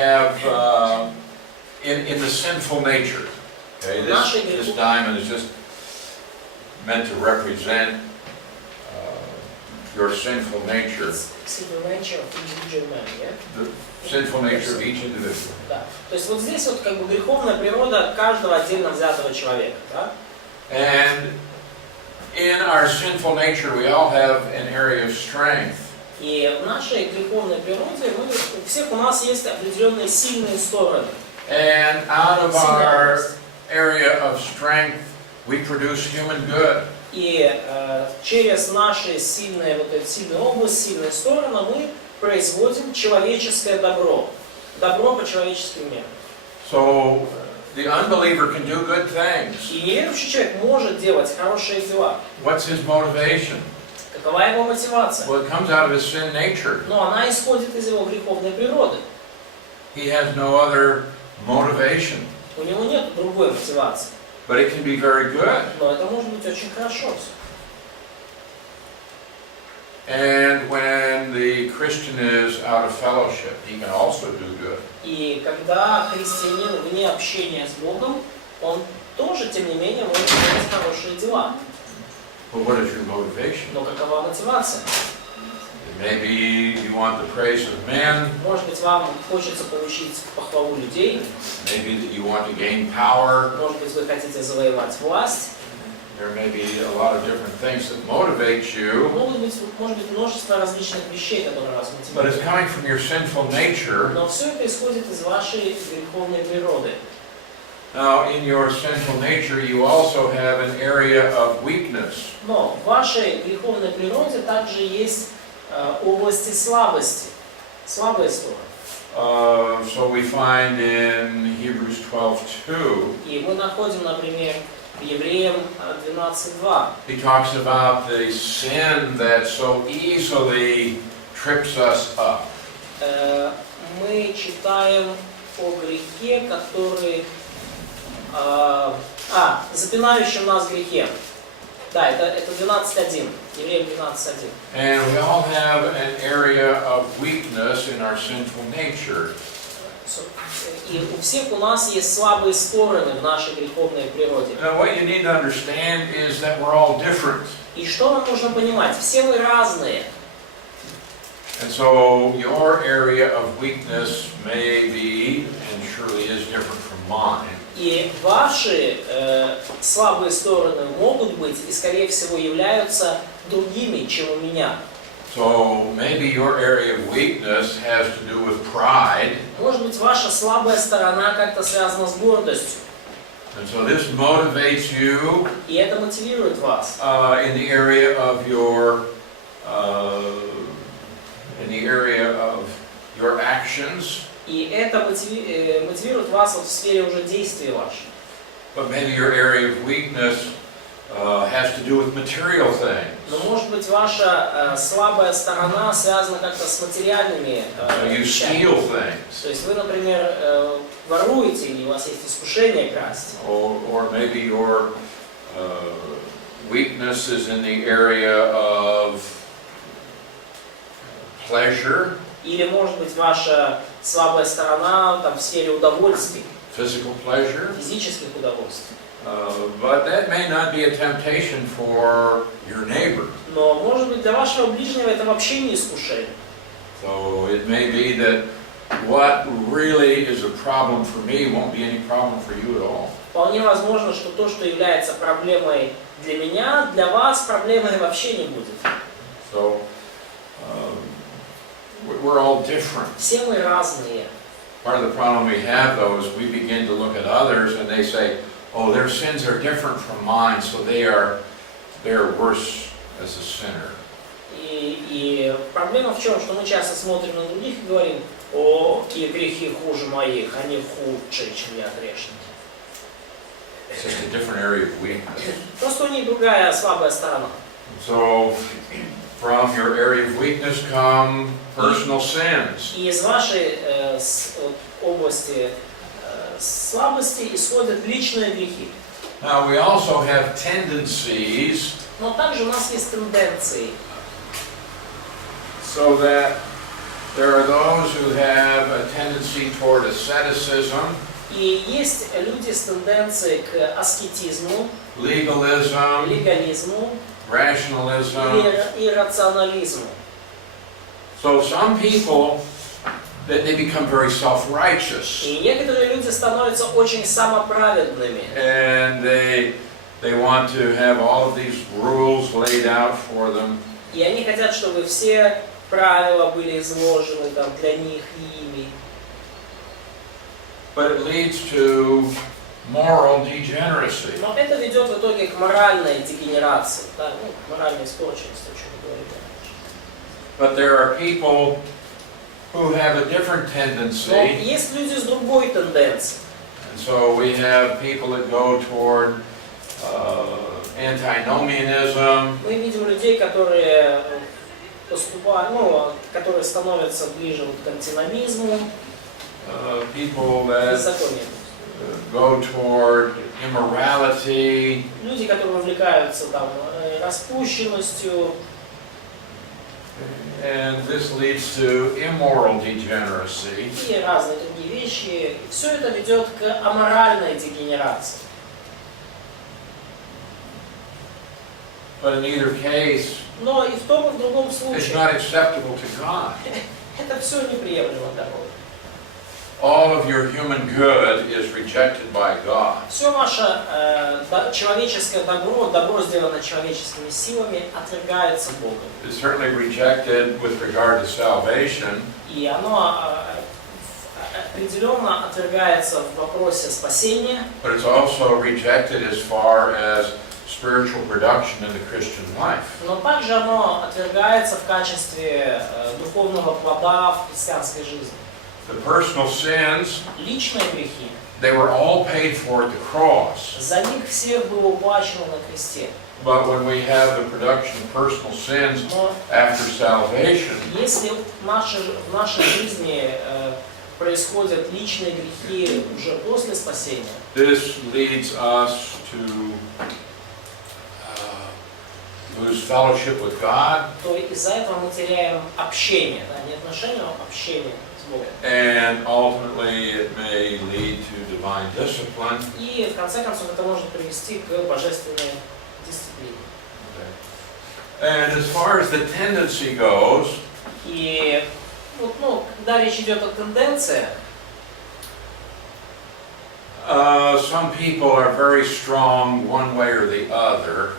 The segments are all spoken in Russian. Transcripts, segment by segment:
have in the sinful nature. Okay, this diamond is just meant to represent your sinful nature. Sinful nature of individual man, yeah? The sinful nature of each individual. Да. То есть вот здесь вот как бы греховная природа каждого отдельно взятого человека, да? And in our sinful nature, we all have an area of strength. И в нашей греховной природе у всех у нас есть определенные сильные стороны. And out of our area of strength, we produce human good. И через наши сильные, вот эти сильные области, сильные стороны, мы производим человеческое добро. Добро по человеческим мерам. So the unbeliever can do good things. И неверующий человек может делать хорошие дела. What's his motivation? Какова его мотивация? Well, it comes out of his sin nature. Но она исходит из его греховной природы. He has no other motivation. У него нет другой мотивации. But it can be very good. Но это может быть очень хорошо. And when the Christian is out of fellowship, he can also do good. И когда христианин вне общения с Богом, он тоже, тем не менее, может делать хорошие дела. But what is your motivation? Но какова мотивация? Maybe you want the praise of men. Может быть, вам хочется получить похвалу людей. Maybe that you want to gain power. Может быть, вы хотите завоевать власть. There may be a lot of different things that motivate you. Может быть, множество различных вещей, которые вас But it's мотивируют. coming from your sinful nature. Но все это исходит из вашей греховной природы. Now, in your sinful nature, you also have an area of weakness. Но в вашей греховной природе также есть области слабости, слабые стороны. So we find in Hebrews 12:2. И мы находим, например, в Евреям 12:2. He talks about the sin that so easily trips us up. Мы читаем о грехе, который запинающем нас грехе. Да, это 12:1. Евреям 12:1. And we all have an area of weakness in our sinful nature. И у всех у нас есть слабые стороны в нашей греховной природе. Now, what you need to understand is that we're all different. И что нам нужно понимать? Все мы разные. And so your area of weakness may be, and surely is, different from mine. И ваши слабые стороны могут быть и, скорее всего, являются другими, чем у меня. So maybe your area of weakness has to do with pride. Может быть, ваша слабая сторона как-то связана с гордостью. And so this motivates you И это мотивирует вас. in the area of your actions. И это мотивирует вас вот в сфере уже действий ваших. But maybe your area of weakness has to do with material things. Но может быть ваша слабая сторона связана как-то с материальными So you вещами. steal things. То есть вы, например, воруете, или у вас есть искушение красть. Or maybe your weakness is in the area of pleasure. Или, может быть, ваша слабая сторона там, в сфере удовольствий, Physical pleasure. физических удовольствий. But that may not be a temptation for your neighbor. Но, может быть, для вашего ближнего это вообще не искушение. So it may be that what really is a problem for me won't be any problem for you at all. Вполне возможно, что то, что является проблемой для меня, для вас проблемой вообще не будет. So we're all different. Все мы разные. Part of the problem we have, though, is we begin to look at others and they say, "Oh, their sins are different from mine, so they're worse as a sinner." И проблема в чем? Что мы часто смотрим на других и говорим: о, их грехи хуже моих, они худшие, чем я грешник. It's just a different area of weakness. Просто у них другая слабая сторона. So, from your area of weakness come personal sins. И из вашей области слабости исходят личные грехи. Now, we also have tendencies. Но также у нас есть тенденции. So that There are those who have a tendency toward asceticism, И есть люди с тенденцией к аскетизму, legalism, легализму rationalism. и рационализму. So some people, they become very self-righteous, И некоторые люди становятся очень самоправедными. and they want to have all of these rules laid out for them. И они хотят, чтобы все правила были изложены там, для них и ими. But it leads to moral degeneracy. Но это ведет в итоге к моральной дегенерации, да, ну, к моральной испорченности, о чем мы говорили. But there are people who have a different Но tendency, есть люди с другой тенденцией. and so we have people that go toward antinomianism, Мы видим людей, которые поступают, ну, которые становятся ближе вот к антиномизму, people that беззаконию. go toward immorality, Люди, которые увлекаются там распущенностью, and this leads to immoral degeneracy. и разные другие вещи. И все это ведет к аморальной дегенерации. But in either case, Но и в том, и в другом it's случае not acceptable to God. это все неприемлемо для Бога. All of your human good is rejected by God. Все ваше человеческое добро, добро, сделанное человеческими силами, отвергается Богом. It's certainly rejected with regard to salvation, И оно определенно отвергается в вопросе спасения, but it's also rejected as far as spiritual production in the Christian life. но также оно отвергается в качестве духовного плода в христианской жизни. The personal sins, Личные грехи, they were all paid for at the cross. за них всех было уплачено на кресте. But when we have the production of personal sins Но after salvation, если в нашей жизни происходят личные грехи уже после спасения, this leads us to lose fellowship with God, то из-за этого мы теряем общение, да, не отношения, а общение с Богом. and ultimately it may lead to divine discipline. И в конце концов это может привести к божественной дисциплине. And as far as the tendency goes, И вот, ну, когда речь идет о тенденциях, some people are very strong one way or the other.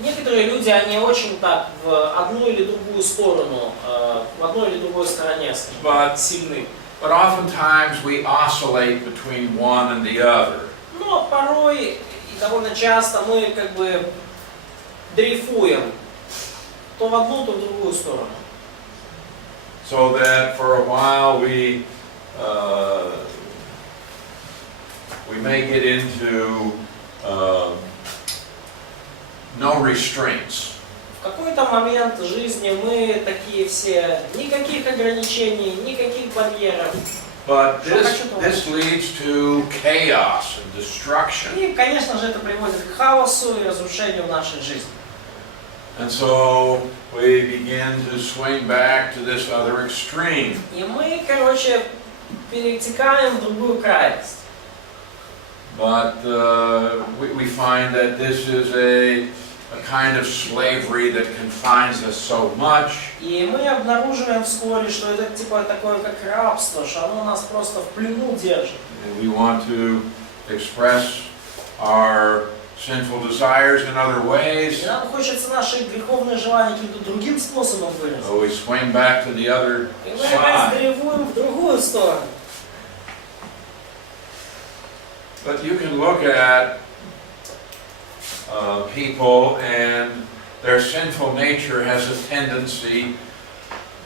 некоторые люди, они очень так в одну или другую сторону, в одной или другой стороне, скажем, But- сильны. But oftentimes we oscillate between one and the other. Но порой и довольно часто мы как бы дрейфуем то в одну, то в другую сторону. So that for a while we may get into no restraints. В какой-то момент жизни мы такие все, никаких ограничений, никаких барьеров. But this leads to chaos and destruction. И, конечно же, это приводит к хаосу и разрушению нашей жизни. And so we begin to swing back to this other extreme. И мы, короче, перетекаем в другую крайность. But we find that this is a kind of slavery that confines us so much. И мы обнаруживаем вскоре, что это типа такое как рабство, что оно нас просто в плену держит. And we want to express our sinful desires in other ways. И нам хочется наши греховные желания каким-то другим способом выразить. So we swing back to the other И мы опять side. дрейфуем в другую сторону. But you can look at people and their sinful nature has a tendency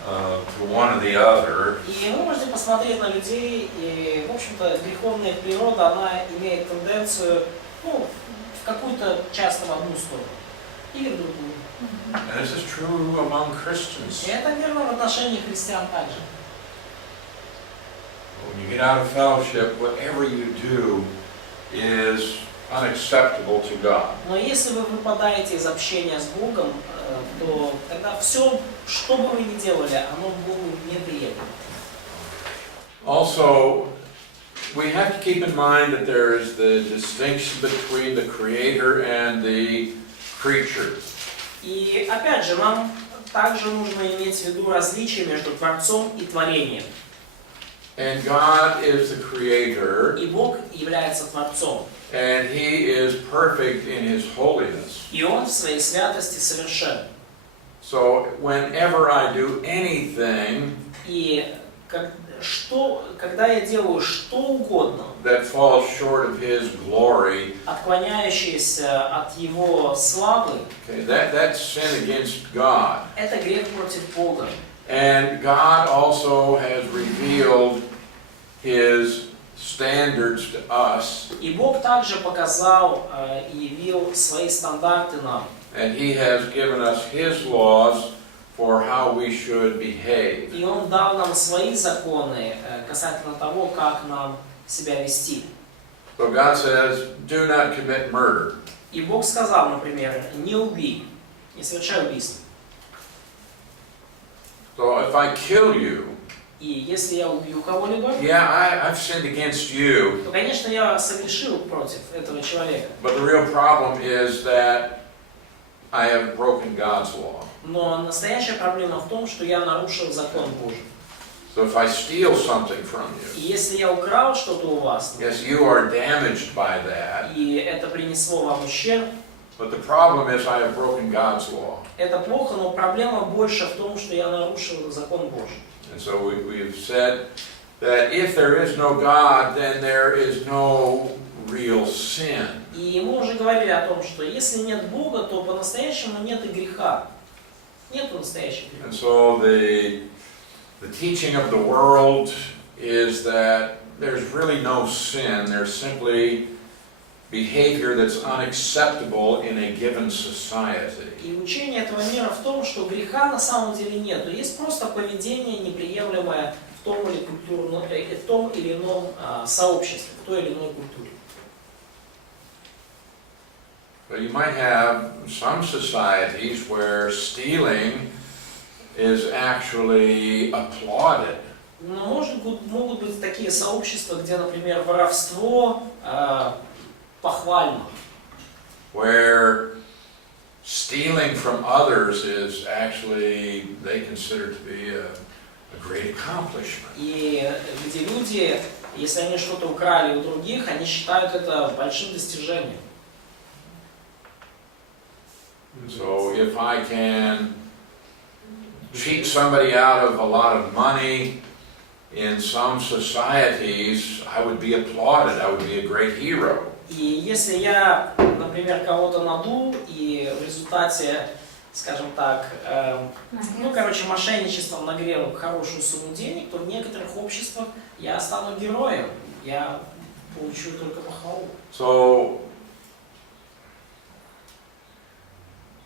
to one or the other. И вы можете посмотреть на людей, и, в общем-то, греховная природа, она имеет тенденцию, ну, в какую-то часто в одну сторону или в другую. And this is true among Christians. И это верно в отношении христиан также. When you get out of fellowship, whatever you do is unacceptable to God. Но если вы выпадаете из общения с Богом, то тогда все, что бы вы ни делали, оно Богу неприемлемо. Also, we have to keep in mind that there is the distinction between the Creator and the creature. И опять же, нам также нужно иметь в виду различие между Творцом и творением. And God is the Creator, И Бог является Творцом. and He is perfect in His holiness. И Он в своей святости совершен. So whenever I do anything И когда я делаю что угодно, that falls short of His glory, отклоняющееся от Его славы, okay, that's sin against God. это грех против Бога. And God also has revealed His standards to us, И Бог также показал и явил свои стандарты нам. and He has given us His laws for how we should behave. И Он дал нам свои законы касательно того, как нам себя вести. So God says, do not commit murder. И Бог сказал, например, не убей, не совершай убийство. So if I kill you, И если я убью кого-либо, yeah, I've sinned against you, то, конечно, я согрешил против этого человека. but the real problem is that I have broken God's law. Но настоящая проблема в том, что я нарушил закон Божий. So if I steal something from И you, если я украл что-то у вас, yes, you are damaged by that, и это принесло вам ущерб, but the problem is I have broken God's law. это плохо, но проблема больше в том, что я нарушил закон Божий. And so we've said that if there is no God, then there is no real sin. И мы уже говорили о том, что если нет Бога, то по-настоящему нет и греха. Нету настоящего греха. And so the teaching of the world is that there's really no sin. There's simply behavior that's unacceptable in a given society. И учение этого мира в том, что греха на самом деле нету. Есть просто поведение неприемлемое в том или ином сообществе, в той или иной культуре. But you might have some societies where stealing is actually applauded. Но могут быть такие сообщества, где, например, воровство похвально. Where stealing from others is actually, they consider to be a great accomplishment. И где люди, если они что-то украли у других, они считают это большим достижением. So if I can cheat somebody out of a lot of money in some societies, I would be applauded. I would be a great hero. И если я, например, кого-то надул, и в результате, скажем так, мошенничеством нагрел хорошую сумму денег, то в некоторых обществах я стану героем, я получу только похвалу. So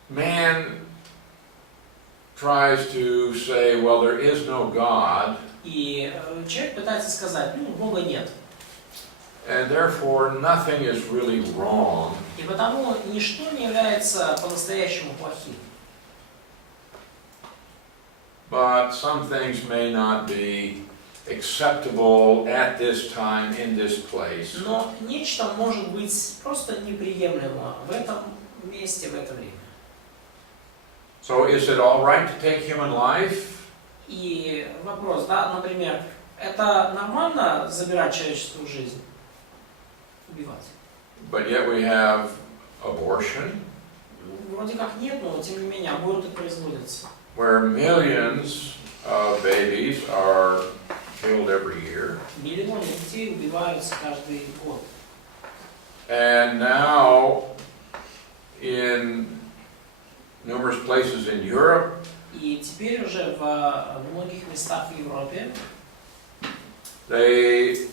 man tries to say, well, there is no God, И человек пытается сказать, Бога нет. and therefore nothing is really wrong. И потому ничто не является по-настоящему плохим. But some things may not be acceptable at this time in this place. Но нечто может быть просто неприемлемо в этом месте, в это время. So is it all right to take human life? И вопрос, да, например, это нормально забирать человеческую жизнь? Убивать? But yet we have abortion, Вроде как нет, но тем не менее аборты производятся. where millions of babies are killed every year. Миллионы детей убиваются каждый год. And now, in numerous places in Europe, И теперь уже в многих местах в Европе they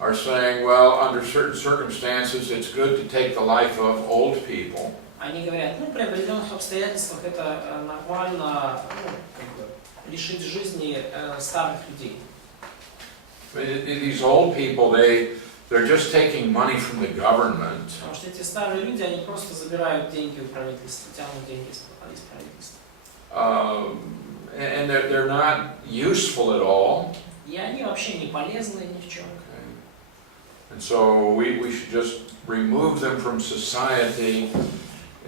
are saying, well, under certain circumstances, it's good to take the life of old people. они говорят, при определенных обстоятельствах это нормально лишить жизни старых людей. These old people, they they're just taking money from the government Потому что эти старые люди, они просто забирают деньги у правительства, тянут деньги из правительства. and they're not useful at all. И они вообще не полезны ни в чем. Okay. And so we should just remove them from society,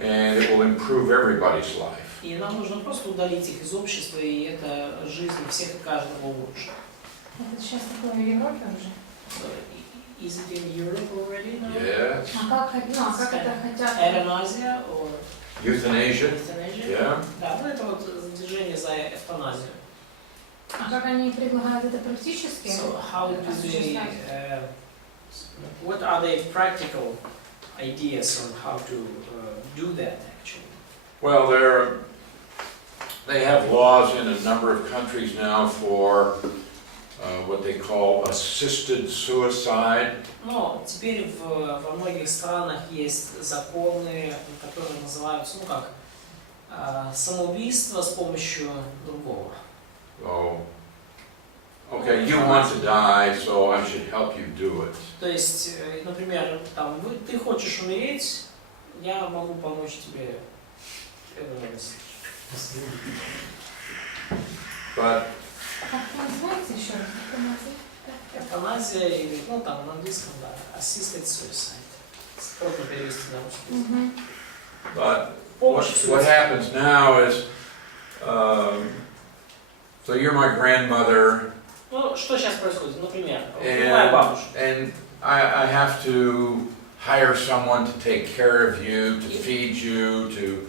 and it will improve everybody's life. И нам нужно просто удалить их из общества, и это жизнь всех и каждого улучшит. Это сейчас такое в Европе уже? Is it in Europe already now? Yes. Как это хотят? Euthanasia or Euthanasia. euthanasia? Yeah. Да, ну это вот движение за эвтаназию. А как они предлагают это практически? So how do they, what are their practical ideas on how to do that actually? Well, they have laws in a number of countries now for what they call assisted suicide. Но теперь во многих странах есть законы, которые называются, ну как, самоубийство с помощью другого. So, okay, you want to die, so I should help you do it. То есть, например, там, ты хочешь умереть, я могу помочь тебе это сделать. But Как это называется еще раз? Эвтаназия или, ну там на английском, да, assisted suicide. Трудно перевести на русский. But Помощь what happens now is, so you're my grandmother, Ну, что сейчас происходит? Например, моя бабушка. and I have to hire someone to take care of you, to feed you, to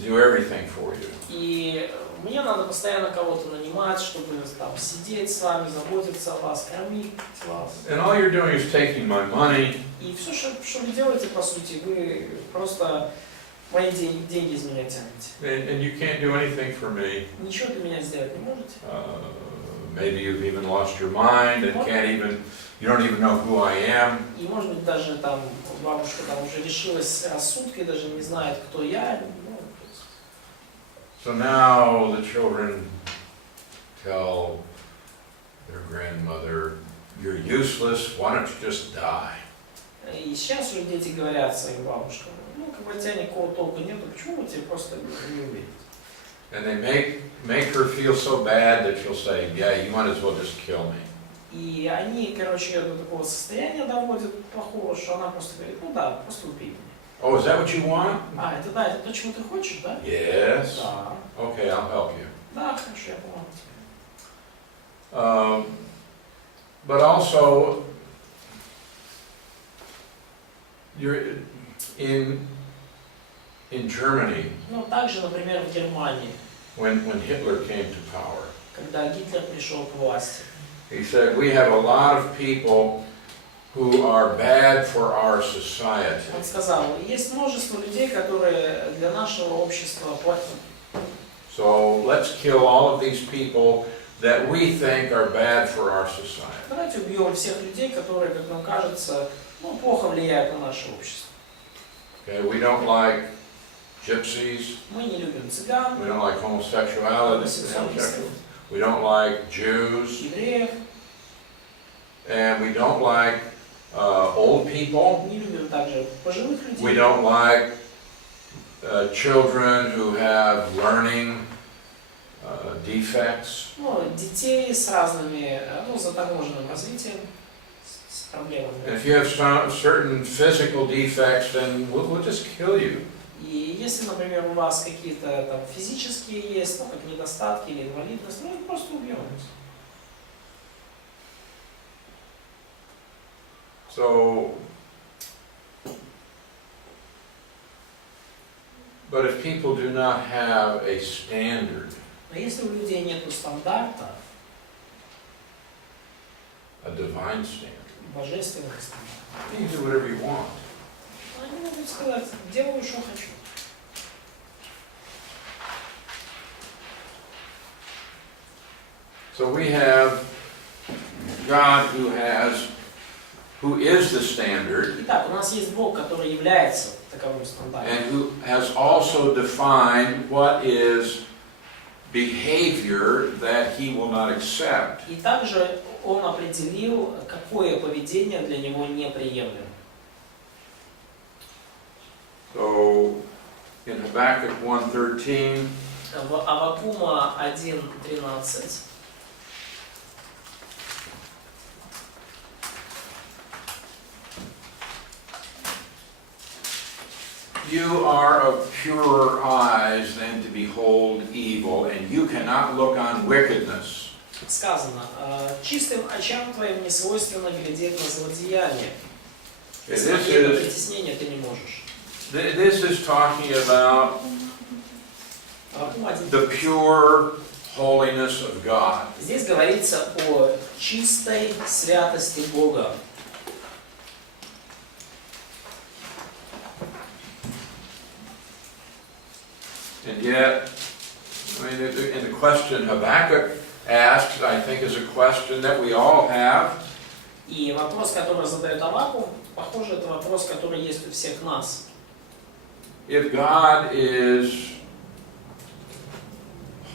do everything for you. И мне надо постоянно кого-то нанимать, чтобы там сидеть с вами, заботиться о вас, кормить вас. And all you're doing is taking my money. И все, что вы делаете, по сути, вы просто мои деньги из меня тянете. And you can't do anything for me. Ничего для меня сделать не можете. Maybe you've even lost your mind and you don't even know who I am. И может быть даже там бабушка там уже лишилась рассудка и даже не знает, кто я. So now the children tell their grandmother, "You're useless. Why don't you just die?" И сейчас уже дети говорят своим бабушкам, ну как бы от тебя никакого толку нету, почему вы тебе просто не убить? And they make her feel so bad that she'll say, "Yeah, you might as well just kill me." И они, короче, ее до такого состояния доводят плохого, что она просто говорит, ну да, просто убей меня. Oh, is that what you want? А, это да, это то, чего ты хочешь, да? Yes. Да. Okay, I'll help you. Да, хорошо, я помогу тебе. But also, you're in Germany Ну, также, например, в Германии, when Hitler came to power. когда Гитлер пришел к власти, He said, "We have a lot of people who are bad for our society. он сказал, есть множество людей, которые для нашего общества плохи. So let's kill all of these people that we think are bad for our society." Давайте убьем всех людей, которые, как нам кажется, ну, плохо влияют на наше общество. Okay, we don't like gypsies. Мы не любим цыган, We don't like homosexuality. гомосексуалистов, We don't like Jews. евреев, And we don't like old people. не любим также пожилых людей. We don't like children who have learning defects. Ну, детей с разными, ну, заторможенным развитием, с проблемами. And if you have certain physical defects, then we'll just kill you. И если, например, у вас какие-то там физические есть, ну, как недостатки или инвалидность, ну, просто убьем. So, but if people do not have a standard, Но если у людей нет стандарта, a divine standard, божественных стандартов, you can do whatever you want. они могут сказать, делаю, что хочу. So we have God who is the standard, Итак, у нас есть Бог, который является таковым стандартом. and who has also defined what is behavior that he will not accept. И также он определил, какое поведение для него неприемлемо. So, in Habakkuk 1:13, В Аввакума 1:13. you are of purer eyes than to behold evil, and you cannot look on wickedness. Сказано, чистым очам твоим не свойственно глядеть на злодеяние. Смотреть на притеснение ты не можешь. This is talking about Аввакум 1:13. the pure holiness of God. Здесь говорится о чистой святости Бога. And yet, I mean, and the question Habakkuk asks, I think, is a question that we all have. И вопрос, который задает Аввакум, похоже, это вопрос, который есть у всех нас. If God is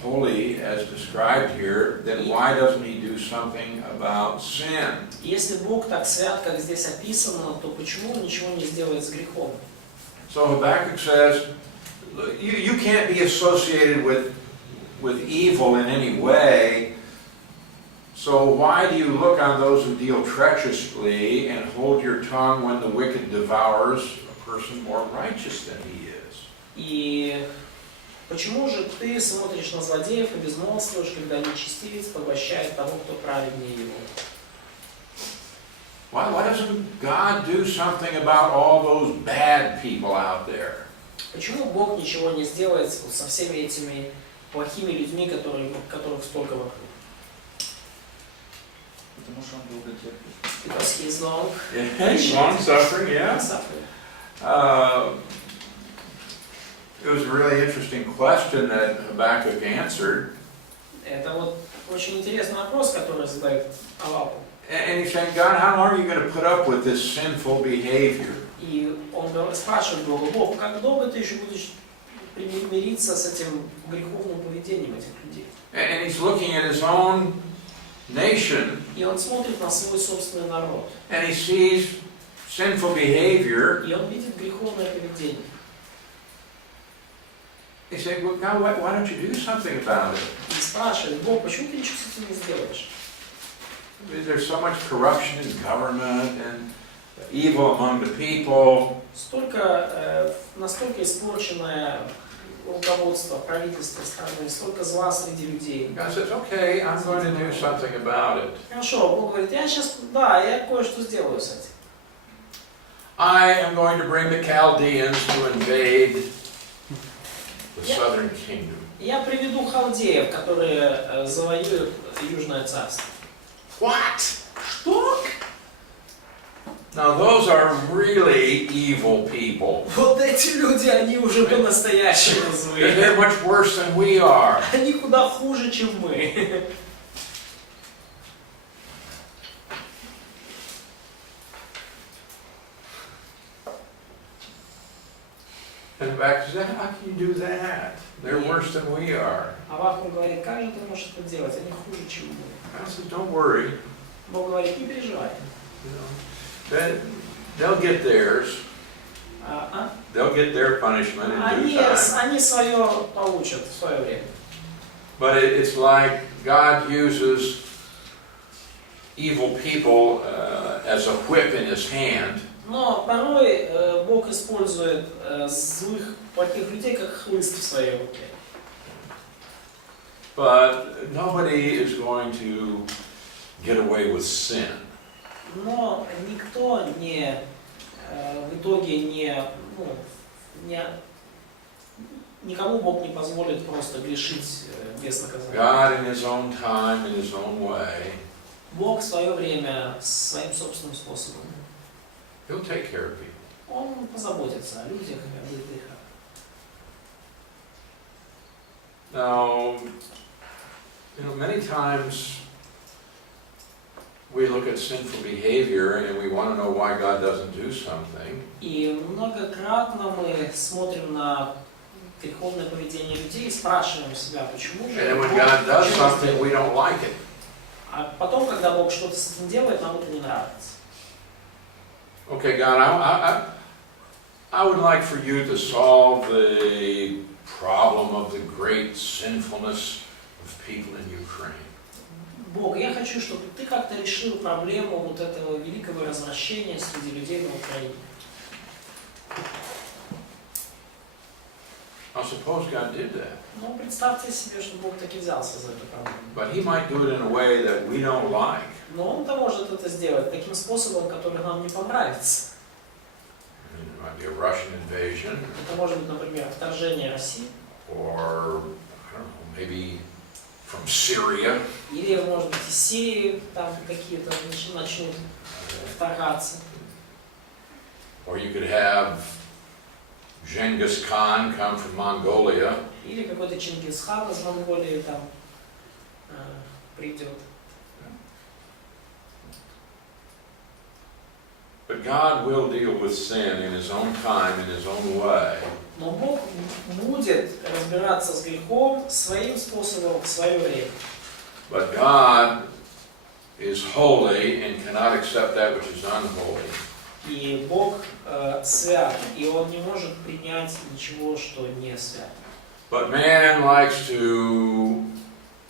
holy, as described here, then why doesn't He do something about sin? Если Бог так свят, как здесь описано, то почему Он ничего не сделает с грехом? So Habakkuk says, you can't be associated with evil in any way, so why do you look on those who deal treacherously and hold your tongue when the wicked devours a person more righteous than he is? И почему же ты смотришь на злодеев и безмолвствуешь, когда нечестивец поглощает того, кто праведнее его? Why doesn't God do something about all those bad people out there? Почему Бог ничего не сделает со всеми этими плохими людьми, которых столько вокруг? Потому что он долго терпит. Because he is long. Long suffering, yeah. Suffering. It was a really interesting question that Habakkuk answered. Это вот очень интересный вопрос, который задает Аввакум. And he's saying, God, how long are you going to put up with this sinful behavior? И он спрашивает Бога: Бог, как долго ты еще будешь мириться с этим греховным поведением этих людей? And he's looking at his own nation, И он смотрит на свой собственный народ. and he sees sinful behavior. И он видит греховное поведение. He said, well, God, why don't you do something about it? И спрашивает: Бог, почему ты ничего с этим не сделаешь? There's so much corruption in government and evil among the people. Настолько испорченное руководство, правительство страны, столько зла среди людей. God says, okay, I'm going to do something about it. Хорошо, Бог говорит: я кое-что сделаю с этим. I am going to bring the Chaldeans to invade the southern kingdom. Я приведу халдеев, которые завоюют Южное царство. What? Что? Now those are really evil people. Вот эти люди, они уже по-настоящему злые. They're much worse than we are. Они куда хуже, чем мы. And back to that, how can you do that? They're worse than we are. Аввакум говорит: как же ты можешь это делать? Они хуже, чем мы. God says, don't worry. Бог говорит: не переживай. They'll get theirs. They'll get their punishment in due time. Они свое получат в свое время. But it's like God uses evil people as a whip in His hand. Но порой Бог использует злых, плохих людей как хлыст в своей руке. But nobody is going to get away with sin. Но никто в итоге никому Бог не позволит просто грешить без наказания. God in His own time, in His own way, Бог в свое время своим собственным способом. He'll take care of people. Он позаботится о людях и об их грехах. Now, many times we look at sinful behavior and we want to know why God doesn't do something. И многократно мы смотрим на греховное поведение людей и спрашиваем себя, почему And же then when Бог God does почему something, сделал? we don't like it. А потом, когда Бог что-то с этим делает, нам это не нравится. Okay, God, I would like for you to solve the problem of the great sinfulness of people in Ukraine. Бог, я хочу, чтобы ты как-то решил проблему вот этого великого развращения среди людей на Украине. Now suppose God did that. Ну, представьте себе, что Бог таки взялся за эту проблему. But He might do it in a way that we don't like. Но Он-то может это сделать таким способом, который нам не понравится. It might be a Russian invasion, Это может быть, например, вторжение России, or I don't know, maybe from Syria. или, может быть, из Сирии там какие-то начнут вторгаться. Or you could have Genghis Khan come from Mongolia. Или какой-то Чингисхан из Монголии там придет. But God will deal with sin in His own time, in His own way. Но Бог будет разбираться с грехом своим способом в свое время. But God is holy and cannot accept that which is unholy. И Бог свят, и Он не может принять ничего, что не свято. But man likes to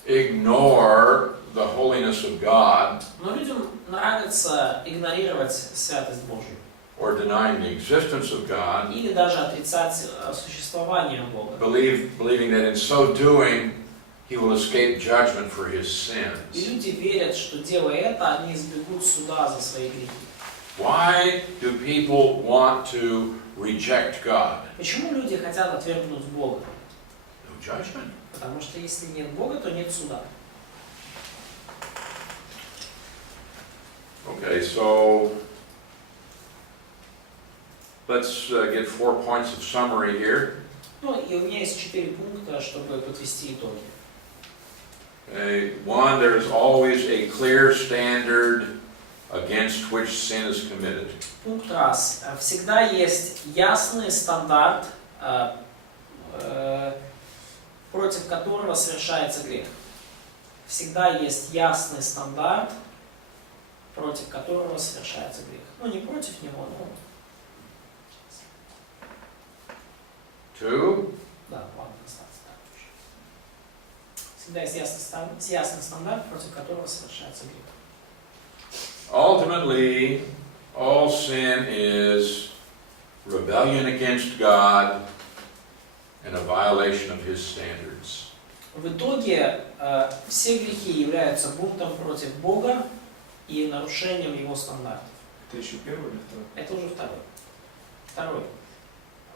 ignore the holiness of God Но людям нравится игнорировать святость Божью. or denying the existence of God, Или даже отрицать существование Бога. believing that in so doing he will escape judgment for his И sins. люди верят, что делая это, они избегут суда за свои грехи. Why do people want to reject God? Почему люди хотят отвергнуть Бога? No judgment. Потому что если нет Бога, то нет суда. Okay, so let's get 4 points of summary here. Ну и у меня есть 4 пункта, чтобы подвести итоги. Okay, one, there is always a clear standard against which sin is committed. Пункт раз. Всегда есть ясный стандарт, против которого совершается грех. Всегда есть ясный стандарт, против которого совершается грех. Ну, не против него, но... Two, Да, ладно, достаточно так уже. Всегда есть ясный стандарт, против которого совершается грех. ultimately, all sin is rebellion against God and a violation of His standards. В итоге все грехи являются бунтом против Бога и нарушением Его стандартов. Это еще первый или второй? Это уже второй. Второй.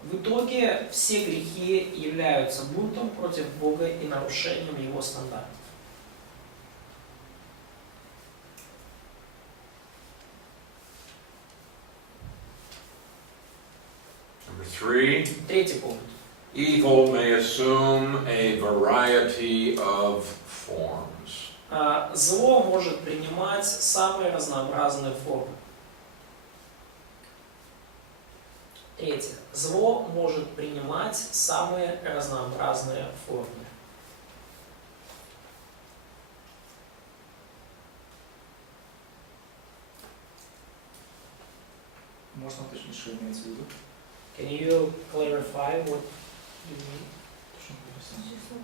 В итоге все грехи являются бунтом против Бога и нарушением Его стандартов. Number three, Третий пункт. evil may assume a variety of forms. Зло может принимать самые разнообразные формы. Третье. Зло может принимать самые разнообразные формы. Можно уточнить, что имеется в виду? Can you clarify what you mean? Что написано?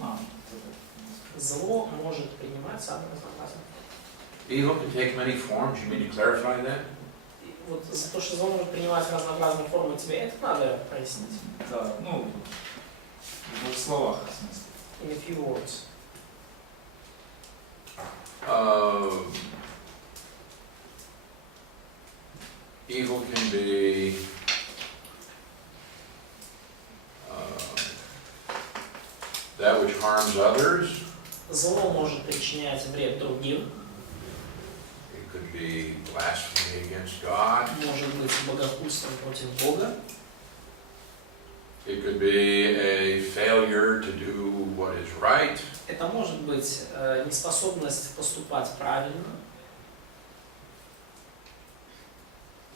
А, это. Зло может принимать самые разнообразные формы. Evil can take many forms. You mean to clarify that? И вот за то, что зло может принимать разнообразные формы, тебе это надо прояснить. Да, ну, в двух словах, в смысле. In a few words. Evil can be that which harms others. Зло может причинять вред другим, It could be blasphemy against God. может быть богохульством против Бога, It could be a failure to do what is right. это может быть неспособность поступать правильно,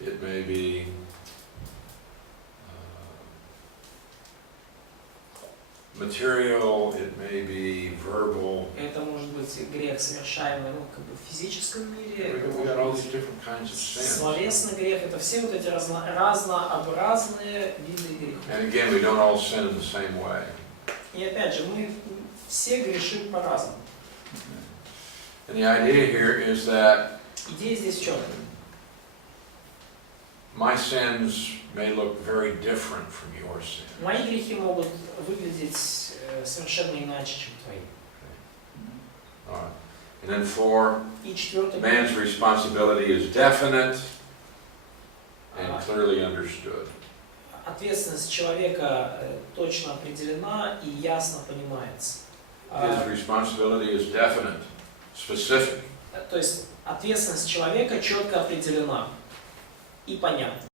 It may be material, it may be verbal. Это может быть грех, совершаемый как бы в физическом мире. Это We может got all быть these different kinds of sins. словесный грех. Это все вот эти разнообразные виды грехов. And again, we don't all sin in the same way. И опять же, мы все грешим по-разному. And the idea here is that Идея здесь в чем? my sins may look very different from your sin. Мои грехи могут выглядеть совершенно иначе, чем твои. All right. And then 4, И четвертый man's responsibility is definite and clearly understood. ответственность человека точно определена и ясно понимается. His responsibility is definite, specific. То есть ответственность человека четко определена и понятна.